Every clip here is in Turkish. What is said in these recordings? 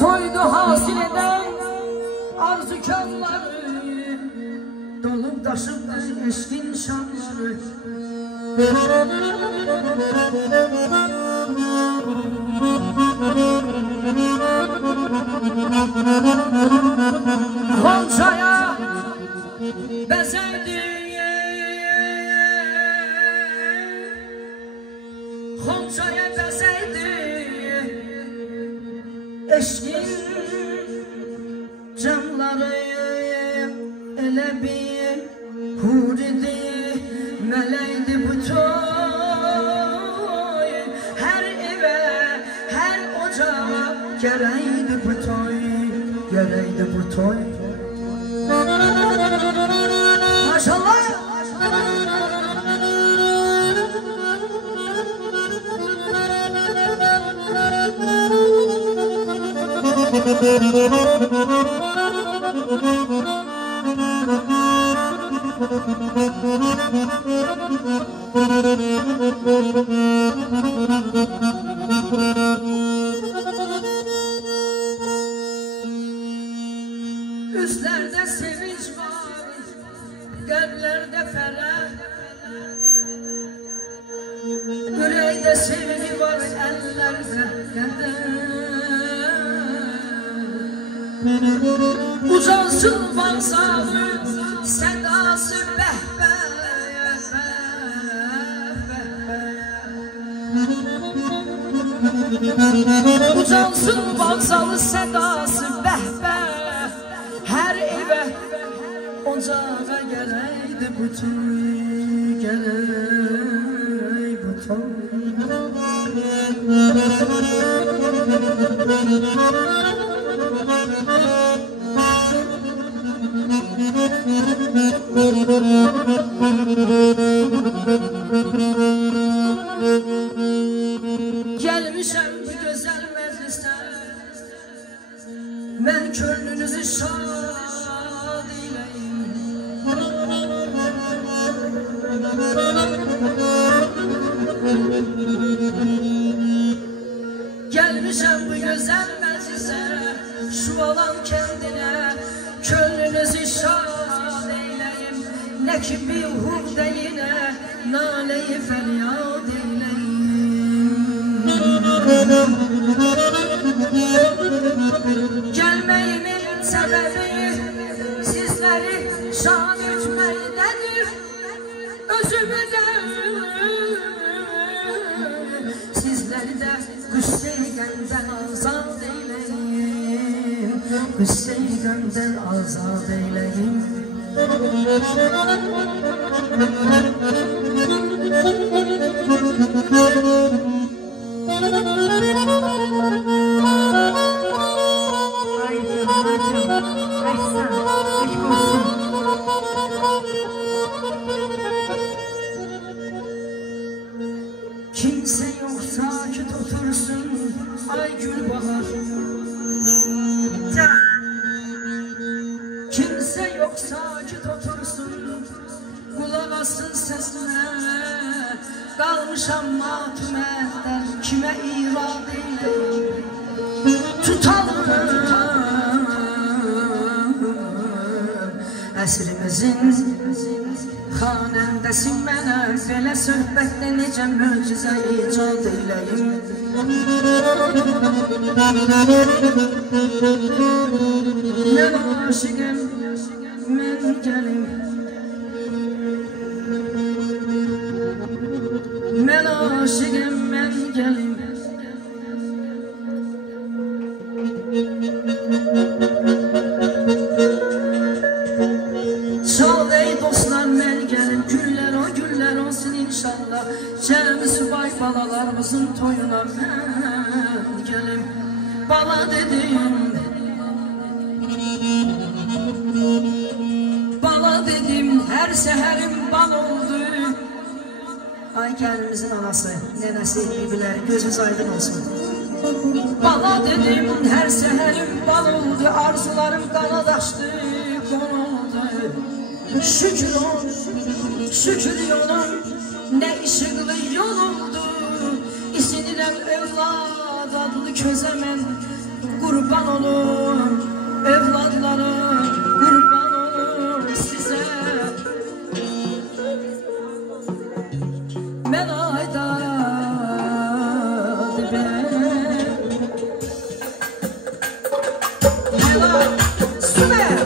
Toydu hasil eden arzukarları, dolup taşıp eşkin şanları. Goncaya bezerdi, Goncaya bezerdi eşkin camları. Elə bir hur idi, mələkdi bu toy. Hər evə, hər ocağa gərəkdi bu toy, gərəkdi bu toy. Maşallah. Üzlerde sevinç var, kalplerde ferah. Yüreğde sevgi var, ellerde keder. Uzansın vazalı, sedası behbe, uzansın vazalı, sedası behbe. Her eve ocağa geleydi bu toy, geley bu toy. Gelmişem bu güzel meclise, ben könlünüzü şad eyleyim. Gelmişem bu güzel meclise, şu olan kendine könlünüzü şad eyleyim. Ne ki bir hurda yine nale-i feryat eyleyim. Gelmeyimin sebebi sizleri şan etmektedir. Özümü de sizleri de Hüseyin Gön'den azad eyleyim, Hüseyin Gön'den azad eyleyim. Kimse yok sakit otursun, ay gül bahar. Kimse yok sakit otursun, kulak assın sesime. Kalmışam matümetler, kime irad eyleyim. Tutalım əsrimizin xanəndəsin mənə. Belə söhbətdə necə möcüzə icad eyləyim. Mən aşıqım, mən gəlim. Mən aşıqım, mən gəlim. Çal ey dostlar, mən gəlim. Güller o güller olsun inşallah. Cəmi subay balalarımızın toyuna mən gəlim. Bala dedim, bala dedim, hər səhərim bal oldu. Ay gəlinimizin anası, nənəsi, bibiləri, gözünüz aydın olsun. Bala dedim, hər səhərim bal oldu. Arzularım qanad açdı, qonuldu. Şükür ol, şükür yolum, ne ışıklı yolumdu. İstəyirəm evlad adlı közə mən qurban olum, evladlarım qurban olum sizə. Mən aydadı ben Helal, süper.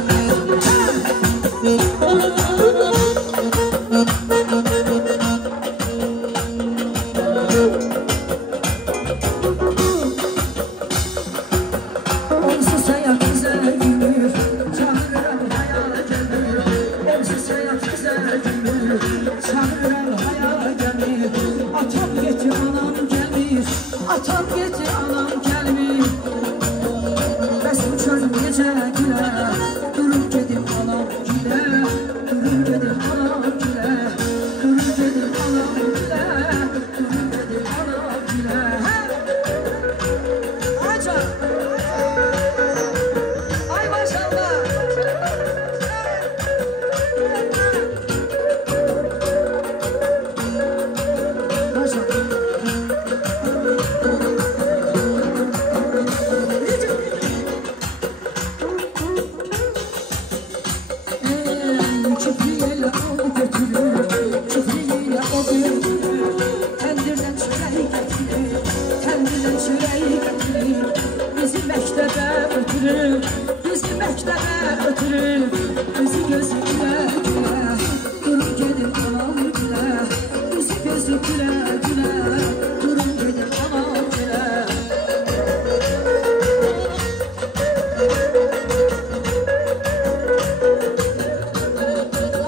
Onsuz hayat güzel gülür, çağırırım hayal gelir. Onsuz hayat güzel gülür, çağırırım hayal gelir. Atam getir anam gelir, atam getir anam gelir. Bəs bu çöl necə gülər, durub gedim anam gülər. Durub gedim anam gülər, durub gedim anam gülər. Durub gedim anam gülər. Ay can, ay maşallah. Küfriyle o götürür, küfriyle o götürür. Tendirden çöreği getirir, tendirden çöreği getirir. Bizi məktəbə ötürür, bizi məktəbə ötürür. Bizi gözü gülə gülə, durun gedin anam gülə. Bizi gözü gülə gülə, durun gedin anam gülə.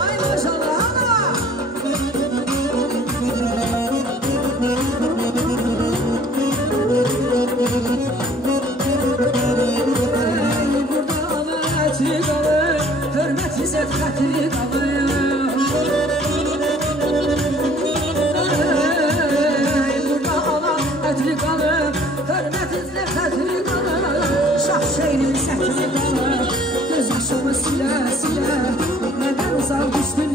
Ay maşallah ana. Burada amanətli qalır, hörmət izzət xətri qalır. Burada amanətli qalır, hörmət izzət xətri qalır. Şah şehrinin sətri qalır, göz yaşımı silə silə. Məndən uzaq düşdün